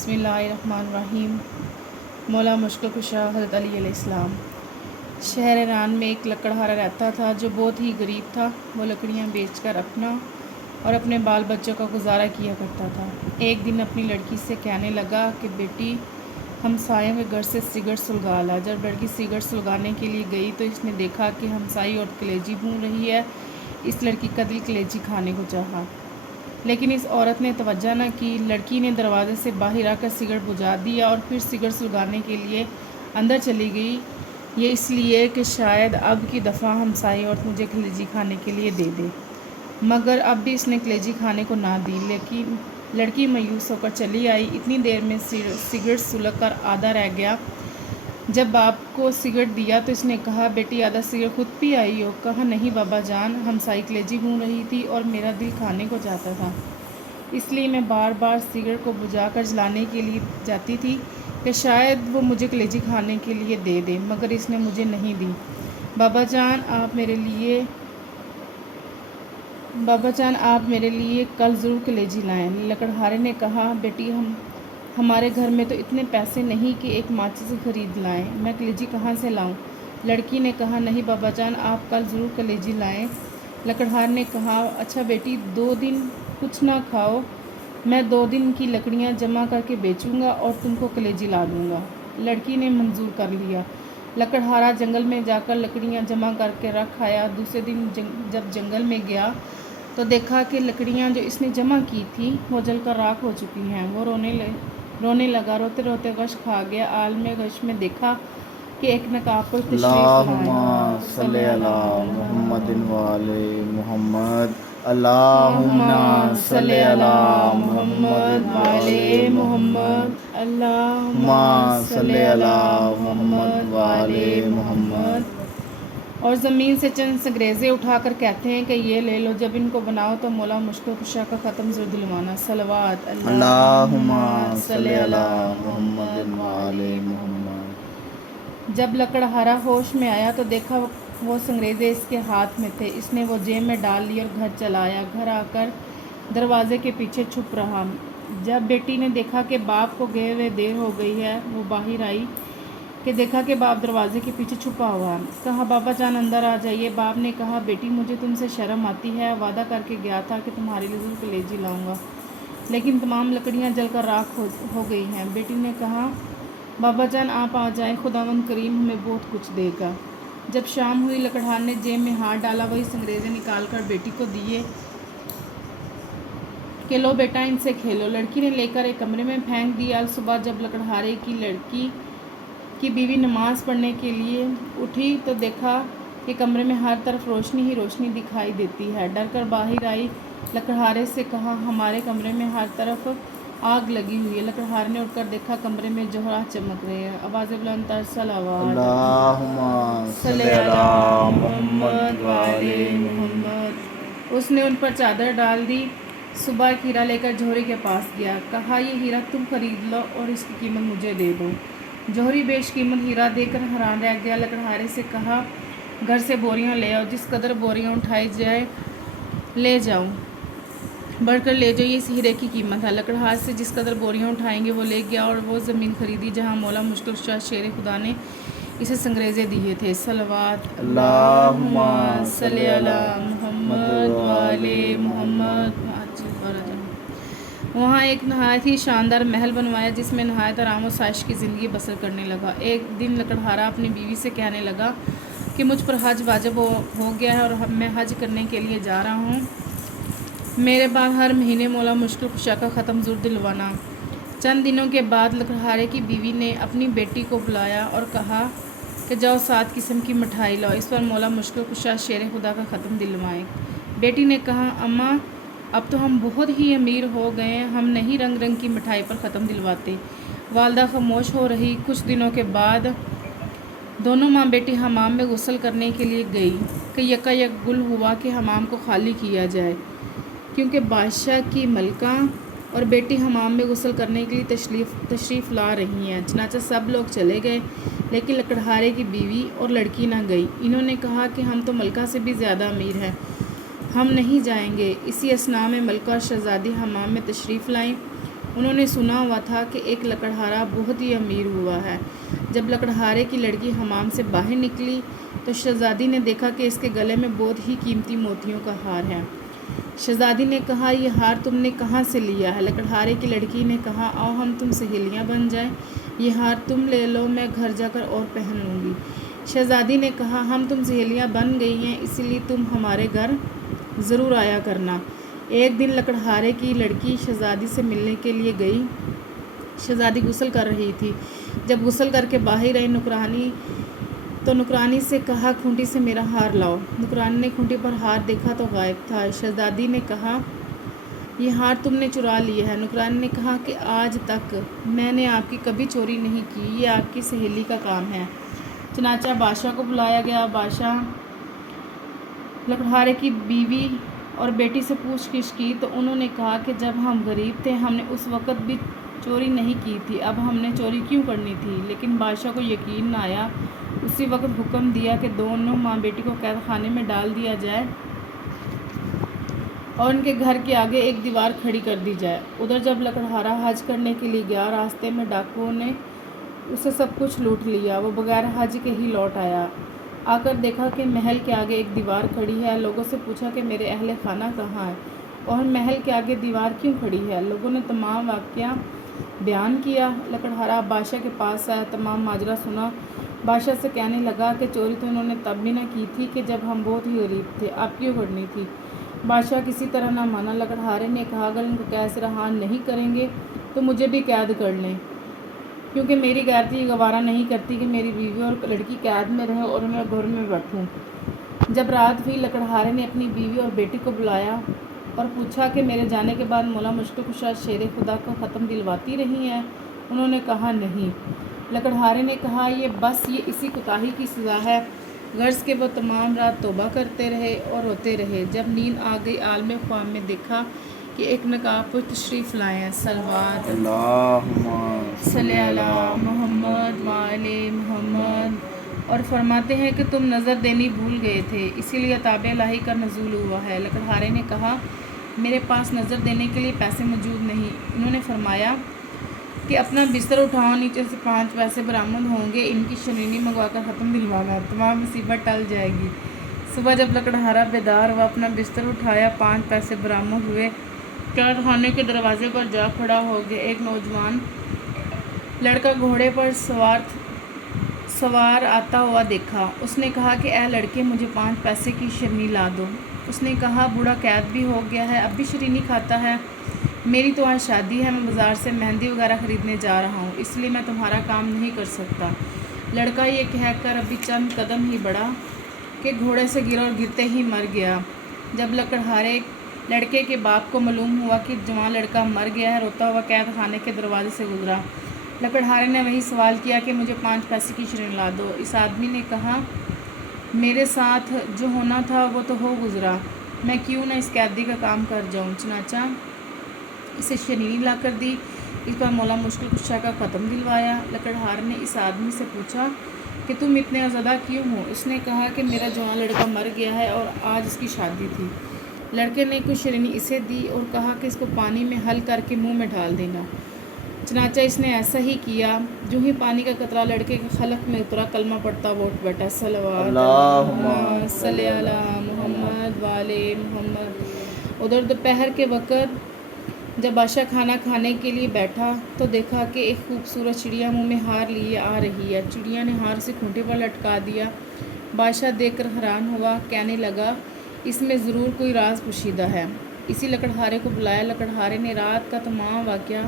بسم اللہ الرحمن الرحیم۔ مولا مشکل کشا حضرت علی علیہ السلام۔ شہر ایران میں ایک لکڑہارا رہتا تھا جو بہت ہی غریب تھا۔ وہ لکڑیاں بیچ کر اپنا اور اپنے بال بچوں کا گزارا کیا کرتا تھا۔ ایک دن اپنی لڑکی سے کہنے لگا کہ بیٹی ہمسایوں کے گھر سے سگڑ سلگا لا۔ جب لڑکی سگڑ سلگانے کے لیے گئی تو اس نے دیکھا کہ ہمسائی عورت کلیجی بھون رہی ہے۔ اس لڑکی کا دل کلیجی کھانے کو چاہا، لیکن اس عورت نے توجہ نہ کی۔ لڑکی نے دروازے سے باہر آ کر سگڑ بجھا دیا اور پھر سگڑ سلگانے کے لیے اندر چلی گئی، یہ اس لیے کہ شاید اب کی دفعہ ہمسائی عورت مجھے کلیجی کھانے کے لیے دے دے۔ مگر اب بھی اس نے کلیجی کھانے کو نہ دی، لیکن لڑکی مایوس ہو کر چلی آئی۔ اتنی دیر میں سگڑ سلگ کر آدھا رہ گیا۔ جب باپ کو سگڑ دیا تو اس نے کہا، بیٹی آدھا سگڑ خود پی آئی ہو؟ کہا، نہیں بابا جان، ہمسائی کلیجی بھون رہی تھی اور میرا دل کھانے کو چاہتا تھا، اس لیے میں بار بار سگڑ کو بجھا کر جلانے کے لیے جاتی تھی کہ شاید وہ مجھے کلیجی کھانے کے لیے دے دے، مگر اس نے مجھے نہیں دی۔ بابا جان آپ میرے لیے کل ضرور کلیجی لائیں۔ لکڑہارے نے کہا، بیٹی ہمارے گھر میں تو اتنے پیسے نہیں کہ ایک ماچس خرید لائیں، میں کلیجی کہاں سے لاؤں؟ لڑکی نے کہا، نہیں بابا جان، آپ کل ضرور کلیجی لائیں۔ لکڑہار نے کہا، اچھا بیٹی 2 دن کچھ نہ کھاؤ، میں 2 دن کی لکڑیاں جمع کر کے بیچوں گا اور تم کو کلیجی لا دوں گا۔ لڑکی نے منظور کر لیا۔ لکڑہارا جنگل میں جا کر لکڑیاں جمع کر کے رکھ آیا۔ دوسرے دن جب جنگل میں گیا تو دیکھا کہ لکڑیاں جو اس نے جمع کی تھیں وہ جل کر راکھ ہو چکی ہیں۔ وہ رونے لگا، روتے روتے غش کھا گیا۔ عالم غش میں دیکھا کہ ایک نقاب پر تشریف لائے۔ اللہم صلی علی محمد وعلی محمد۔ اللہم صلی علی محمد وعلی محمد۔ اللہم صلی علی محمد وعلی محمد۔ اور زمین سے چند سنگریزے اٹھا کر کہتے ہیں کہ یہ لے لو، جب ان کو بناؤ تو مولا مشکل کشا کا ختم ضرور دلوانا۔ صلوات اللہم صلی علی محمد وعلی محمد۔ جب لکڑہارا ہوش میں آیا تو دیکھا وہ سنگریزے اس کے ہاتھ میں تھے۔ اس نے وہ جیب میں ڈال لی اور گھر چلا آیا۔ گھر آ کر دروازے کے پیچھے چھپ رہا۔ جب بیٹی نے دیکھا کہ باپ کو گئے ہوئے دیر ہو گئی ہے، وہ باہر آئی کہ دیکھا کہ باپ دروازے کے پیچھے چھپا ہوا ہے۔ کہا، بابا جان اندر آ جائیے۔ باپ نے کہا، بیٹی مجھے تم سے شرم آتی ہے، وعدہ کر کے گیا تھا کہ تمہارے لیے ضرور کلیجی لاؤں گا، لیکن تمام لکڑیاں جل کر راکھ ہو گئی ہیں۔ بیٹی نے کہا، بابا جان آپ آ جائیں، خداوند کریم ہمیں بہت کچھ دے گا۔ جب شام ہوئی لکڑہار نے جیب میں ہاتھ ڈالا، وہی سنگریزے نکال کر بیٹی کو دیے کہ لو بیٹا ان سے کھیلو۔ لڑکی نے لے کر ایک کمرے میں پھینک دیا۔ صبح جب لکڑہارے کی لڑکی کی بیوی نماز پڑھنے کے لیے اٹھی تو دیکھا کہ کمرے میں ہر طرف روشنی ہی روشنی دکھائی دیتی ہے۔ ڈر کر باہر آئی، لکڑہارے سے کہا، ہمارے کمرے میں ہر طرف آگ لگی ہوئی ہے۔ لکڑہار نے اٹھ کر دیکھا، کمرے میں جوہرات چمک رہے ہیں۔ آواز بلند تر، صلوات اللہم صلی علی محمد وعلی محمد۔ اس نے ان پر چادر ڈال دی۔ صبح ایک ہیرا لے کر جوہری کے پاس گیا، کہا، یہ ہیرا تم خرید لو اور اس کی قیمت مجھے دے دو۔ جوہری بیش قیمت ہیرا دے کر حیران رہ گیا۔ لکڑہارے سے کہا، گھر سے بوریاں لے آؤ، جس قدر بوریاں اٹھائی جائے لے جاؤ، بڑھ کر لے جاؤ، یہ اس ہیرے کی قیمت ہے۔ لکڑہار سے جس قدر بوریاں اٹھائیں گے وہ لے گیا اور وہ زمین خریدی جہاں مولا مشکل کشا شیر خدا نے اسے سنگریزے دیے تھے۔ صلوات اللہم صلی علی محمد وعلی محمد۔ وہاں ایک نہایت ہی شاندار محل بنوایا جس میں نہایت آرام و عیش کی زندگی بسر کرنے لگا۔ ایک دن لکڑہارا اپنی بیوی سے کہنے لگا کہ مجھ پر حج واجب ہو گیا ہے اور میں حج کرنے کے لیے جا رہا ہوں، میرے بعد ہر مہینے مولا مشکل کشا کا ختم ضرور دلوانا۔ چند دنوں کے بعد لکڑہارے کی بیوی نے اپنی بیٹی کو بلایا اور کہا کہ جاؤ 7 قسم کی مٹھائی لاؤ، اس پر مولا مشکل کشا شیر خدا کا ختم دلوائیں۔ بیٹی نے کہا، اماں اب تو ہم بہت ہی امیر ہو گئے ہیں، ہم نہیں رنگ رنگ کی مٹھائی پر ختم دلواتے۔ والدہ خاموش ہو رہی۔ کچھ دنوں کے بعد دونوں ماں بیٹی حمام میں غسل کرنے کے لیے گئی کہ یکا یک گل ہوا کہ حمام کو خالی کیا جائے، کیونکہ بادشاہ کی ملکہ اور بیٹی حمام میں غسل کرنے کے لیے تشریف لا رہی ہیں۔ چنانچہ سب لوگ چلے گئے، لیکن لکڑہارے کی بیوی اور لڑکی نہ گئی۔ انہوں نے کہا کہ ہم تو ملکہ سے بھی زیادہ امیر ہیں، ہم نہیں جائیں گے۔ اسی اثناء میں ملکہ اور شہزادی حمام میں تشریف لائیں۔ انہوں نے سنا ہوا تھا کہ ایک لکڑہارا بہت ہی امیر ہوا ہے۔ جب لکڑہارے کی لڑکی حمام سے باہر نکلی تو شہزادی نے دیکھا کہ اس کے گلے میں بہت ہی قیمتی موتیوں کا ہار ہے۔ شہزادی نے کہا، یہ ہار تم نے کہاں سے لیا ہے؟ لکڑہارے کی لڑکی نے کہا، آؤ ہم تم سہیلیاں بن جائیں، یہ ہار تم لے لو، میں گھر جا کر اور پہن لوں گی۔ شہزادی نے کہا، ہم تم سہیلیاں بن گئی ہیں، اسی لیے تم ہمارے گھر ضرور آیا کرنا۔ ایک دن لکڑہارے کی لڑکی شہزادی سے ملنے کے لیے گئی۔ شہزادی غسل کر رہی تھی۔ جب غسل کر کے باہر آئی تو نوکرانی سے کہا، کھونٹی سے میرا ہار لاؤ۔ نوکرانی نے کھونٹی پر ہار دیکھا تو غائب تھا۔ شہزادی نے کہا، یہ ہار تم نے چرا لیا ہے۔ نوکرانی نے کہا کہ آج تک میں نے آپ کی کبھی چوری نہیں کی، یہ آپ کی سہیلی کا کام ہے۔ چنانچہ بادشاہ کو بلایا گیا۔ بادشاہ لکڑہارے کی بیوی اور بیٹی سے پوچھ گچھ کی تو انہوں نے کہا کہ جب ہم غریب تھے ہم نے اس وقت بھی چوری نہیں کی تھی، اب ہم نے چوری کیوں کرنی تھی؟ لیکن بادشاہ کو یقین نہ آیا۔ اسی وقت حکم دیا کہ دونوں ماں بیٹی کو قید خانے میں ڈال دیا جائے اور ان کے گھر کے آگے ایک دیوار کھڑی کر دی جائے۔ ادھر جب لکڑہارا حج کرنے کے لیے گیا، راستے میں ڈاکوؤں نے اسے سب کچھ لوٹ لیا۔ وہ بغیر حج کے ہی لوٹ آیا۔ آ کر دیکھا کہ محل کے آگے ایک دیوار کھڑی ہے۔ لوگوں سے پوچھا کہ میرے اہل خانہ کہاں ہے اور محل کے آگے دیوار کیوں کھڑی ہے؟ لوگوں نے تمام واقعہ بیان کیا۔ لکڑہارا بادشاہ کے پاس آیا، تمام ماجرا سنا۔ بادشاہ سے کہنے لگا کہ چوری تو انہوں نے تب بھی نہ کی تھی کہ جب ہم بہت ہی غریب تھے، اب کیوں کرنی تھی؟ بادشاہ کسی طرح نہ مانا۔ لکڑہارے نے کہا، اگر ان کو قید سے رہا نہیں کریں گے تو مجھے بھی قید کر لیں، کیونکہ میری غیرتی یہ گوارا نہیں کرتی کہ میری بیوی اور لڑکی قید میں رہے اور میں گھر میں بیٹھوں۔ جب رات ہوئی، لکڑہارے نے اپنی بیوی اور بیٹی کو بلایا اور پوچھا کہ میرے جانے کے بعد مولا مشکل کشا شیر خدا کا ختم دلواتی رہی ہیں؟ انہوں نے کہا، نہیں۔ لکڑہارے نے کہا، یہ اسی کوتاہی کی سزا ہے۔ غرض کہ وہ تمام رات توبہ کرتے رہے اور روتے رہے۔ جب نیند آ گئی، عالم خواب میں دیکھا کہ ایک نقاب پوش تشریف لائے ہیں۔ صلوات اللہم صلی علی محمد وآل محمد، اور فرماتے ہیں کہ تم نظر دینی بھول گئے تھے، اسی لیے عطاب الہی کا نزول ہوا ہے۔ لکڑہارے نے کہا، میرے پاس نظر دینے کے لیے پیسے موجود نہیں۔ انہوں نے فرمایا کہ اپنا بستر اٹھاؤ، نیچے سے 5 پیسے برآمد ہوں گے، ان کی شرینی منگوا کر ختم دلوانا، تمام مصیبت ٹل جائے گی۔ صبح جب لکڑہارا بیدار ہوا، اپنا بستر اٹھایا، 5 پیسے برآمد ہوئے، قید خانے کے دروازے پر جا کھڑا ہو گیا۔ ایک نوجوان لڑکا گھوڑے پر سوار آتا ہوا دیکھا۔ اس نے کہا کہ اے لڑکے، مجھے 5 پیسے کی شرینی لا دو۔ اس نے کہا، بوڑھا قید بھی ہو گیا ہے، اب بھی شرینی کھاتا ہے؟ میری تو آج شادی ہے، میں بازار سے مہندی وغیرہ خریدنے جا رہا ہوں، اس لیے میں تمہارا کام نہیں کر سکتا۔ لڑکا یہ کہہ کر ابھی چند قدم ہی بڑھا کہ گھوڑے سے گرا اور گرتے ہی مر گیا۔ جب لکڑہارے لڑکے کے باپ کو معلوم ہوا کہ جوان لڑکا مر گیا ہے، روتا ہوا قید خانے کے دروازے سے گزرا۔ لکڑہارے نے وہی سوال کیا کہ مجھے 5 پیسے کی شرینی لا دو۔ اس آدمی نے کہا، میرے ساتھ جو ہونا تھا وہ تو ہو گزرا، میں کیوں نہ اس قیدی کا کام کر جاؤں؟ چنانچہ اسے شرینی لا کر دی۔ اس پر مولا مشکل کشا کا ختم دلوایا۔ لکڑہارے نے اس آدمی سے پوچھا کہ تم اتنے زدہ کیوں ہو؟ اس نے کہا کہ میرا جوان لڑکا مر گیا ہے اور آج اس کی شادی تھی۔ لڑکے نے کچھ شرینی اسے دی اور کہا کہ اس کو پانی میں حل کر کے منہ میں ڈال دینا۔ چنانچہ اس نے ایسا ہی کیا۔ جو ہی پانی کا قطرہ لڑکے کے خلق میں اترا، کلمہ پڑھتا وہ اٹھ بیٹھا۔ صلوات اللہم صلی علی محمد وآل محمد۔ ادھر دوپہر کے وقت جب بادشاہ کھانا کھانے کے لیے بیٹھا تو دیکھا کہ ایک خوبصورت چڑیا منہ میں ہار لیے آ رہی ہے۔ چڑیا نے ہار سے کھونٹی پر لٹکا دیا۔ بادشاہ دیکھ کر حیران ہوا، کہنے لگا، اس میں ضرور کوئی راز پوشیدہ ہے۔ اسی لکڑہارے کو بلایا۔ لکڑہارے نے رات کا تمام واقعہ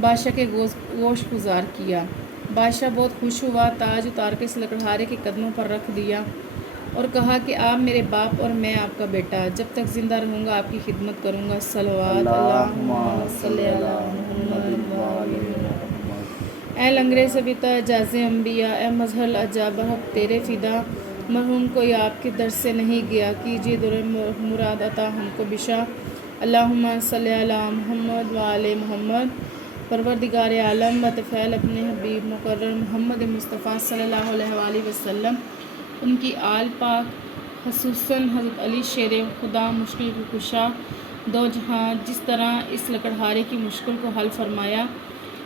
بادشاہ کے گوش گزار کیا۔ بادشاہ بہت خوش ہوا، تاج اتار کے اس لکڑہارے کے قدموں پر رکھ دیا اور کہا کہ آپ میرے باپ اور میں آپ کا بیٹا، جب تک زندہ رہوں گا آپ کی خدمت کروں گا۔ صلوات اللہم صلی علی محمد وآل محمد۔ اے لنگرِ سبیتا اعجازِ انبیاء، اے مظہر العجاب، برحق تیرے فدا، مرحوم کوئی آپ کے در سے نہیں گیا، کیجئے در مراد عطا ہم کو بشا۔ اللہم صلی علی محمد وآل محمد۔ پروردگار عالم بطفیل اپنے حبیب مقرر محمد مصطفیٰ صلی اللہ علیہ وآلہ وسلم، ان کی آل پاک خصوصاً حضرت علی شیر خدا مشکل کشا دو جہاں جس طرح اس لکڑہارے کی مشکل کو حل فرمایا،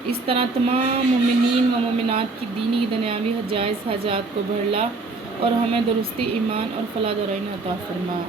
اس طرح تمام مومنین و مومنات کی دینی دنیاوی جائز حاجات کو بھر لا اور ہمیں درستی ایمان اور فلاح دارین عطا فرما۔